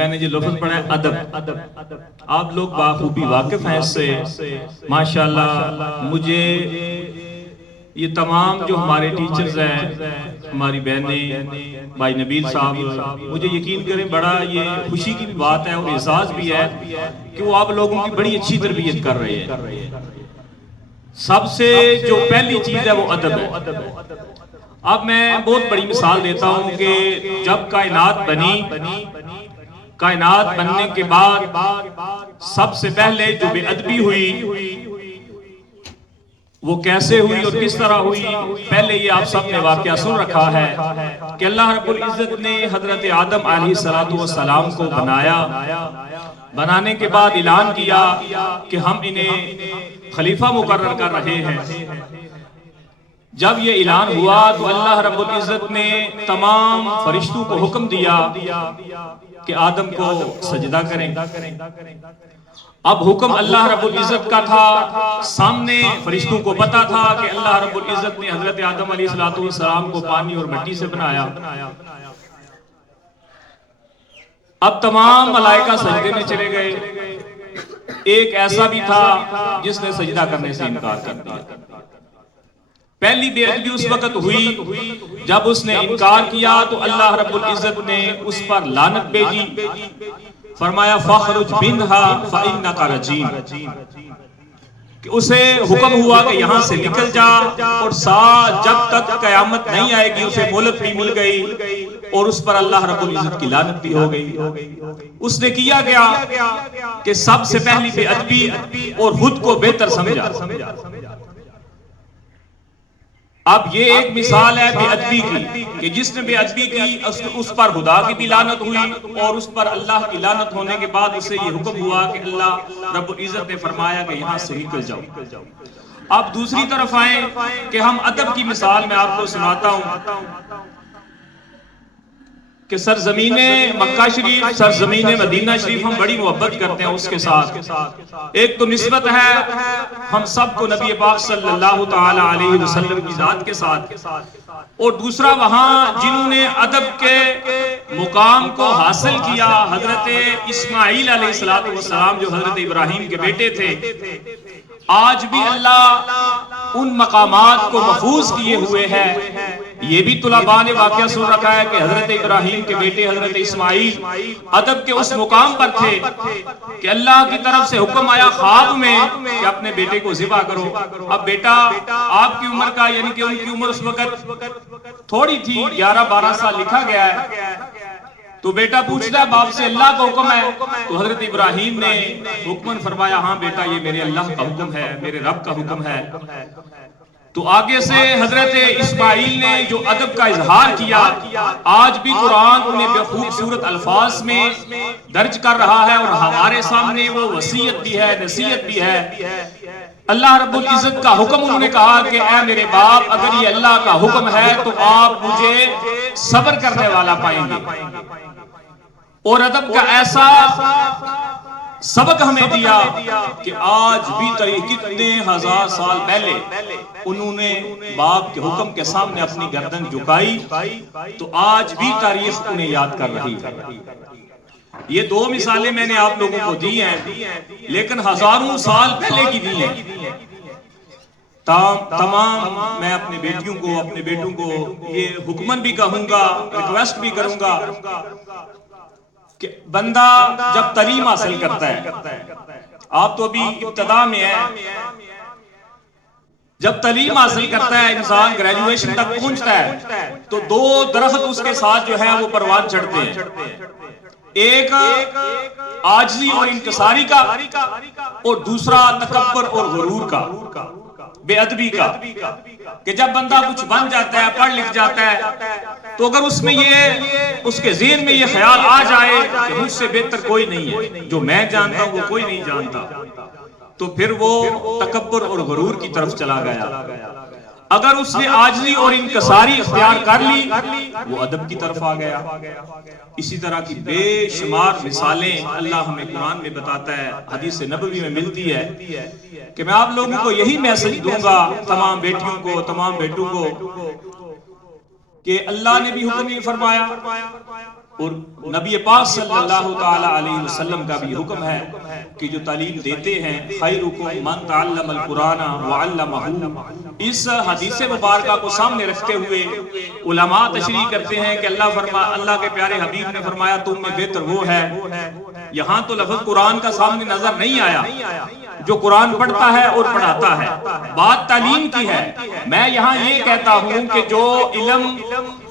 میں نے جو لفظ پڑھا ہے ادب، آپ لوگ بخوبی واقف ہیں اس سے ماشاءاللہ. مجھے یہ تمام جو ہمارے ٹیچرز ہیں، ہماری بہنیں، بھائی نبیل صاحب، مجھے یقین کریں بڑا یہ خوشی کی بھی بات ہے اور احساس بھی ہے کہ وہ آپ لوگوں کی بڑی اچھی تربیت کر رہے ہیں. سب سے جو پہلی چیز ہے وہ ادب ہے. اب میں بہت بڑی مثال دیتا ہوں کہ جب کائنات بنی، کائنات بننے کے بعد سب سے پہلے جو بے ادبی ہوئی وہ کیسے ہوئی اور کس طرح ہوئی. پہلے یہ آپ سب نے واقعہ سن رکھا ہے کہ اللہ رب العزت نے حضرت آدم علیہ السلام کو بنایا. بنانے کے بعد اعلان کیا کہ ہم انہیں خلیفہ مقرر کر رہے ہیں. جب یہ اعلان ہوا تو اللہ رب العزت نے تمام فرشتوں کو حکم دیا کہ آدم کو سجدہ کریں. اب حکم اللہ رب العزت کا تھا، سامنے فرشتوں کو پتا تھا کہ اللہ رب العزت نے حضرت آدم علیہ السلام کو پانی اور مٹی سے بنایا. اب تمام ملائکہ سجدے میں چلے گئے. ایک ایسا بھی تھا جس نے سجدہ کرنے سے انکار کر دیا. پہلی بے ادبی اس وقت ہوئی جب اس نے انکار کیا تو اللہ رب العزت نے اس پر لعنت بھیجی. فرمایا فَخْرُجْ مِنْهَا فَإِنَّكَ رَجِيمٌ، کہ اسے حکم ہوا کہ یہاں سے نکل جا، اور جب تک قیامت نہیں آئے گی اسے مہلت بھی مل گئی اور اس پر اللہ رب العزت کی لعنت بھی ہو گئی. اس نے کیا گیا کہ سب سے پہلی بے ادبی اور خود کو بہتر سمجھا. اب یہ ایک مثال ہے بے ادبی کی کہ جس نے بے ادبی کی اس پر خدا کی بھی لعنت ہوئی اور اس پر اللہ کی لعنت ہونے کے بعد اسے یہ حکم ہوا کہ اللہ رب العزت نے فرمایا کہ یہاں سے نکل جاؤ. اب دوسری طرف آئیں کہ ہم ادب کی مثال میں آپ کو سناتا ہوں کہ سرزمین مکہ شریف، سرزمین مدینہ شریف ہم بڑی محبت کرتے ہیں اس کے ساتھ. ایک تو نسبت ہے ہم سب کو نبی پاک صلی اللہ تعالی علیہ وسلم کی ذات کے ساتھ، اور دوسرا وہاں جنہوں نے ادب کے مقام کو حاصل کیا، حضرت اسماعیل علیہ السلام جو حضرت ابراہیم کے بیٹے تھے. آج بھی اللہ ان مقامات کو محفوظ کیے ہوئے ہے. یہ بھی طلباء نے واقعہ سن رکھا ہے کہ حضرت ابراہیم کے بیٹے حضرت اسماعیل ادب کے اس مقام پر تھے کہ اللہ کی طرف سے حکم آیا خواب میں کہ اپنے بیٹے کو ذبح کرو. اب بیٹا آپ کی عمر کا، یعنی کہ ان کی عمر اس وقت تھوڑی تھی، 11-12 سال لکھا گیا ہے. تو بیٹا پوچھتا ہے باپ سے اللہ کا حکم ہے؟ تو حضرت ابراہیم نے حکمن فرمایا ہاں بیٹا یہ میرے اللہ کا حکم ہے، میرے رب کا حکم ہے. تو آگے سے حضرت اسماعیل نے جو ادب کا اظہار کیا، آج بھی قرآن انہیں بے خوبصورت الفاظ میں درج کر رہا ہے اور ہمارے سامنے وہ وصیت بھی ہے، نصیحت بھی ہے. اللہ رب العزت کا حکم انہوں نے کہا کہ اے میرے باپ اگر یہ اللہ کا حکم ہے تو آپ مجھے صبر کرنے والا پائیں گے. اور ادب کا ایسا سبق ہمیں دیا کہ آج بھی کتنے ہزار سال پہلے انہوں نے باپ کے حکم کے سامنے اپنی گردن جھکائی تو آج بھی تاریخ انہیں یاد کر رہی ہے. یہ دو مثالیں میں نے آپ لوگوں کو دی ہیں لیکن ہزاروں سال پہلے کی دی ہیں. تمام میں اپنے بیٹیوں کو، اپنے بیٹوں کو یہ حکمن بھی کہوں گا، ریکویسٹ بھی کروں گا کہ بندہ جب تعلیم حاصل کرتا ہے، آپ تو ابھی ابتدا میں ہیں، جب تعلیم حاصل کرتا ہے انسان گریجویشن تک پہنچتا ہے تو دو درخت اس کے ساتھ جو ہیں وہ پروان چڑھتے ہیں. ایک عاجزی اور انکساری کا اور دوسرا تکبر اور غرور کا، بے ادبی کا. کہ جب بندہ کچھ بن جاتا ہے، پڑھ لکھ جاتا ہے تو اگر اس میں یہ اس کے ذہن میں یہ خیال آ جائے کہ مجھ سے بہتر کوئی نہیں ہے، جو میں جانتا ہوں وہ کوئی نہیں جانتا، تو پھر وہ تکبر اور غرور کی طرف چلا گیا. اگر اس نے عاجزی اور انکساری اختیار کر لی وہ ادب کی طرف آ گیا. اسی طرح کی بے شمار مثالیں اللہ ہمیں قرآن میں بتاتا ہے، حدیث نبوی میں ملتی ہے کہ میں آپ لوگوں کو یہی میسج دوں گا، تمام بیٹیوں کو، تمام بیٹوں کو، کہ اللہ نے بھی حکم یہ فرمایا اور نبی پاک صلی اللہ تعالی علیہ وسلم کا بھی حکم ہے کہ جو تعلیم دیتے ہیں خیرکم من تعلم القرآن وعلمہ، اس حدیث مبارکہ کو سامنے رکھتے ہوئے علماء تشریح کرتے ہیں کہ اللہ کے پیارے حبیب نے فرمایا تم میں بہتر وہ ہے. یہاں تو لفظ قرآن کا سامنے نظر نہیں آیا، جو قرآن پڑھتا ہے اور پڑھاتا ہے. بات تعلیم کی ہے. میں یہاں یہ کہتا ہوں کہ جو علم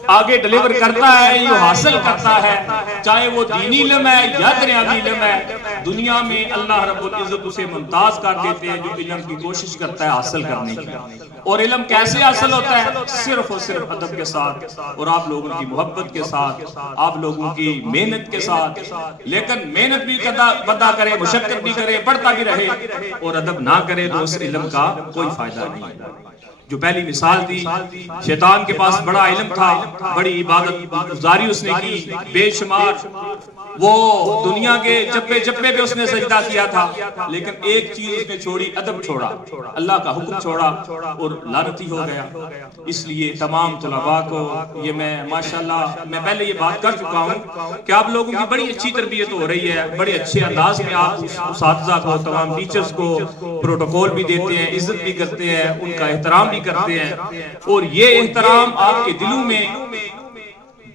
آگے ڈیلیور کرتا ہے، یہ حاصل کرتا ہے، چاہے وہ دینی علم ہے یا دنیاوی علم ہے، دنیا میں اللہ رب العزت اسے ممتاز کر دیتے ہیں جو علم کی کوشش کرتا ہے حاصل کرنے کی. اور علم کیسے حاصل ہوتا ہے؟ صرف اور صرف ادب کے ساتھ، اور آپ لوگوں کی محبت کے ساتھ، آپ لوگوں کی محنت کے ساتھ. لیکن محنت بھی بندہ کرے، مشقت بھی کرے، پڑھتا بھی رہے اور ادب نہ کرے تو اس علم کا کوئی فائدہ نہیں. جو پہلی مثال تھی، شیطان کے پاس بڑا علم تھا، بڑی عبادت گزاری اس نے کی، بے شمار وہ دنیا کے چپے چپے پہ اس نے سجدہ کیا تھا، لیکن ایک چیز اس نے چھوڑی، ادب چھوڑا، اللہ کا حکم چھوڑا اور لعنتی ہو گیا. اس لیے تمام طلباء کو یہ میں ماشاءاللہ میں پہلے یہ بات کر چکا ہوں کہ آپ لوگوں کی بڑی اچھی تربیت ہو رہی ہے، بڑے اچھے انداز میں آپ اساتذہ کو، تمام ٹیچرز کو پروٹوکول بھی دیتے ہیں، عزت بھی کرتے ہیں، ان کا احترام بھی کرتے ہیں. اور یہ احترام آپ کے دلوں میں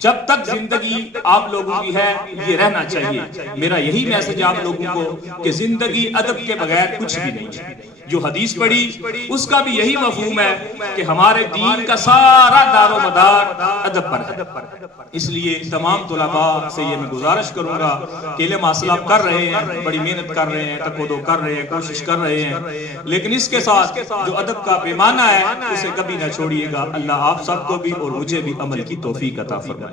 جب تک زندگی آپ لوگوں کی ہے یہ رہنا چاہیے. میرا یہی میسج آپ لوگوں کو کہ زندگی ادب کے بغیر کچھ بھی نہیں ہے. جو حدیث پڑھی اس کا بھی یہی مفہوم ہے کہ ہمارے دین کا سارا دار و مدار ادب پر ہے. اس لیے تمام طلباء سے یہ میں گزارش کروں گا کہ علم حاصل آپ کر رہے ہیں، بڑی محنت کر رہے ہیں، تقویٰ کر رہے ہیں، کوشش کر رہے ہیں، لیکن اس کے ساتھ جو ادب کا پیمانہ ہے اسے کبھی نہ چھوڑیے گا. اللہ آپ سب کو بھی اور مجھے بھی عمل کی توفیق عطا فرمائے.